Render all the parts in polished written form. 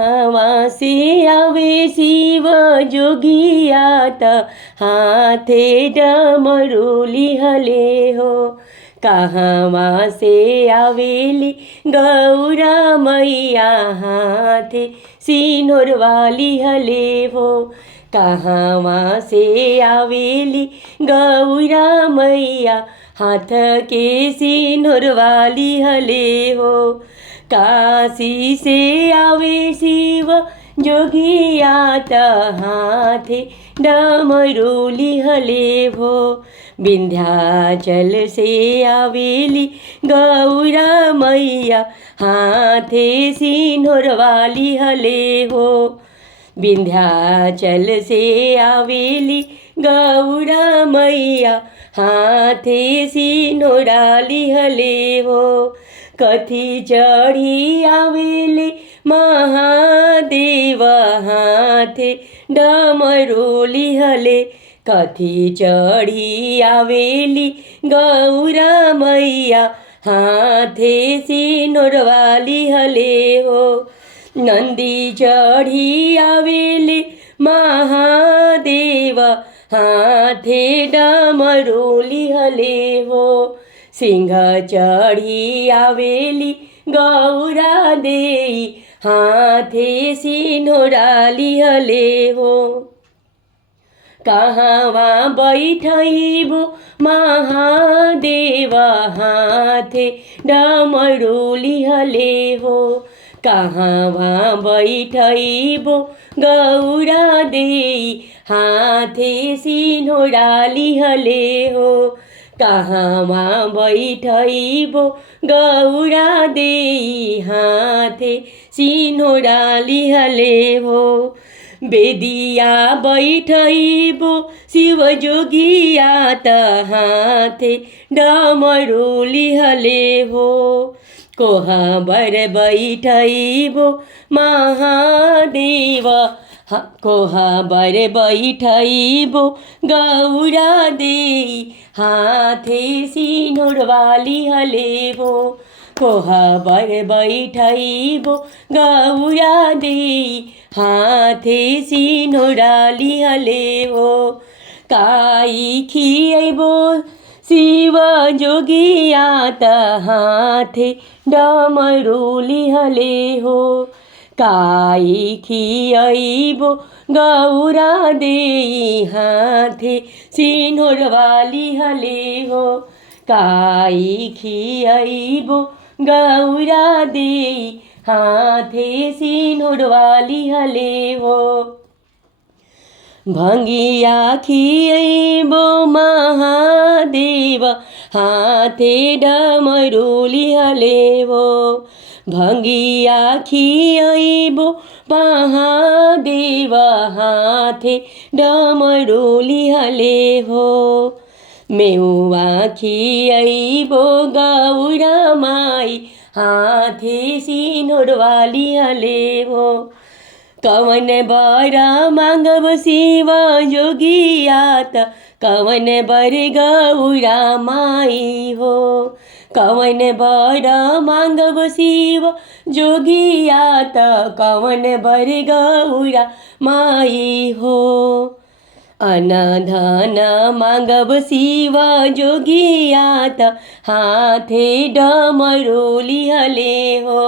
वहाँ से आवे शिव जोगिया त हाथे डमरू लिहले हो। कहाँ से आवेली गौरा मैया हाथे सिनोर वाली हले हो। कहाँ से आवेली गौरा मैया हाथ के सिनोर वाली हले हो। काशी से आवे शिव जोगिया त हाथे डमरू लिहले हो। विंध्याचल से आवेली गौरा मैया हाथे सिनोर वाली हले हो। विंध्याचल से आवेली गौरा मैया हाथे सिनोर लिहले हो। कथी चढ़ी आवेली महादेव हाथे डमरू लिहले। कथी चढ़ी आवेली गौरा मैया हाथे सिनोर वाली हले हो। नंदी चढ़ी आवेली महादेव हाथे डमरू लिहले हो। सिंह चढ़ी आवेली गौरा देई हाथे सिनोर लिहले हो। कहाँ बैठैबो महादेव हाथे डमरू लिहले हो। कहाँ बैठैबो गौरा देई हाथे सिनोर लिहले हो। कहाँ बैठैबो गौरा देई हाथे सिनोर लिहले हो। बेदिया बैठैबो शिव जोगिया त हाथे डमरू लिहले हो। कोहबर बैठैबो महादेव कोहबर बैठैबो गौरा देई हाथे सिनोर वाली हले हो। कोहबर बैठैबो गौरा देई हाथे सिनोर लिहले हो। काई खियैबो शिव जोगिया त हाथे डमरू लिहले हो। काई खियैबो गौरा देई हाथे सिनोर वाली हले हो। काई खियैबो गौरा देई हाथे सिनोर वाली हले हो। भंगिया खियैबो महादेव हाथे डमरू लिहले हो। भंगिया खियैबो महादेव हाथे डमरू लिहले हो। मेवा खियैबो गौरा माई हाथे सिनोर वाली हले हो। कवन बर मांगब शिव जोगिया त कवन बर गौरा माई हो। कवन बर मांगब शिव जोगिया त कवन बर गौरा माई हो। अनधन मांगब शिव जोगिया त हाथे डमरू लिहले हो।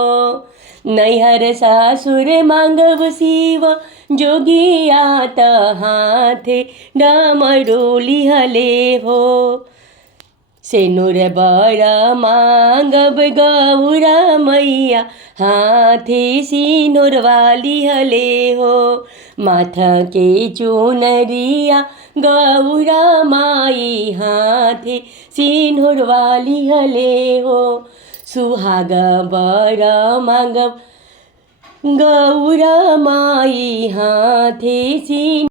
नैहर सासुर मांगब शिव जोगिया त हाथे डमरू लिहले हो। सेनुर बर मांगब गौरा मैया हाथे सिनोर वाली हले हो। माथ के चुनरिया गौरा माई हाथे सिनोर वाली हले हो। सुहाग बर मांगब गौरा माई हाथे सिनोर